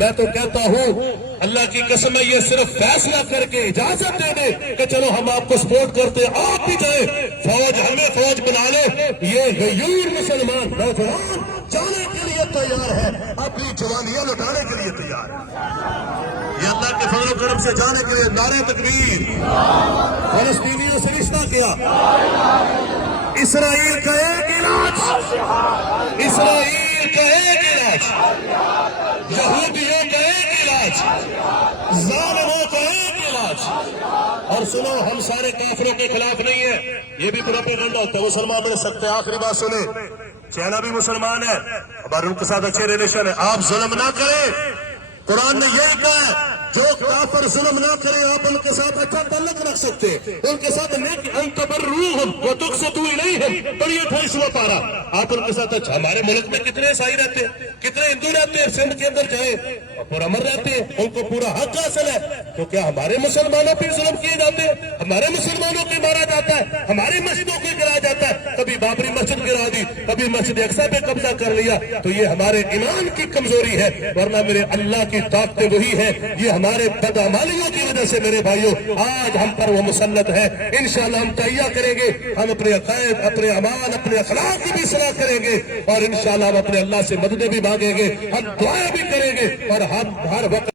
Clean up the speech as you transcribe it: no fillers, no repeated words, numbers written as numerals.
میں تو کہتا ہوں اللہ کی قسم ہے یہ صرف فیصلہ کر کے اجازت دے دے کہ چلو ہم آپ کو سپورٹ کرتے ہیں، آپ بھی جائیں، فوج ہمیں فوج بنا لے، یہ غیور مسلمان نوجوان جانے کے لیے تیار ہے، اپنی جوانیاں لٹانے کے لیے تیار ہے، یہ اللہ کے فضل و کرم سے جانے کے لیے نعرہ تکبیر، فلسطینیوں سے رشتہ کیا، اسرائیل کا ایک علاج، اسرائیل کا ایک علاج، یہودیوں کا ایک علاج، ظالموں کا ایک علاج۔ اور سنو، ہم سارے کافروں کے خلاف نہیں ہیں، یہ بھی پروپیگنڈا ہوتا ہے، مسلمان بن سکتے ہیں۔ آخری بات سنیں، چائنا بھی مسلمان ہے، ہمارے ان کے ساتھ اچھے ریلیشن ہے، آپ ظلم نہ کریں، قرآن نے یہی کہا ہے جو کافر ظلم نہ کرے آپ ان کے ساتھ اچھا تعلق رکھ سکتے ہیں، ان کے ساتھ نیک ان تبروہم وتقسطوا الیہم، پڑھیے 28واں پارہ، آپ ان کے ساتھ اچھا۔ ہمارے ملک میں کتنے عیسائی رہتے ہیں، کتنے ہندو رہتے ہیں، سندھ کے اندر جائیں پرامن رہتے ہیں، ان کو پورا حق حاصل ہے، تو کیا ہمارے مسلمانوں پہ ظلم کیے جاتے ہیں؟ ہمارے مسلمانوں کو مارا جاتا ہے، ہماری مسجدوں کو گرایا جاتا ہے، کبھی بابری مسجد گرا دی، کبھی مسجد اقصی پہ قبضہ کر لیا، تو یہ ہمارے ایمان کی کمزوری ہے، ورنہ میرے اللہ کی طاقتیں وہی ہے، یہ ہمارے بدعمالیوں کی وجہ سے میرے بھائیوں آج ہم پر وہ مسلط ہے۔ انشاءاللہ ہم تہیہ کریں گے، ہم اپنے عقائد، اپنے اعمال، اپنے اخلاق کی بھی اصلاح کریں گے، اور انشاءاللہ ہم اپنے اللہ سے مدد بھی مانگیں گے، ہم دعائیں بھی کریں گے، اور ہم ہر وقت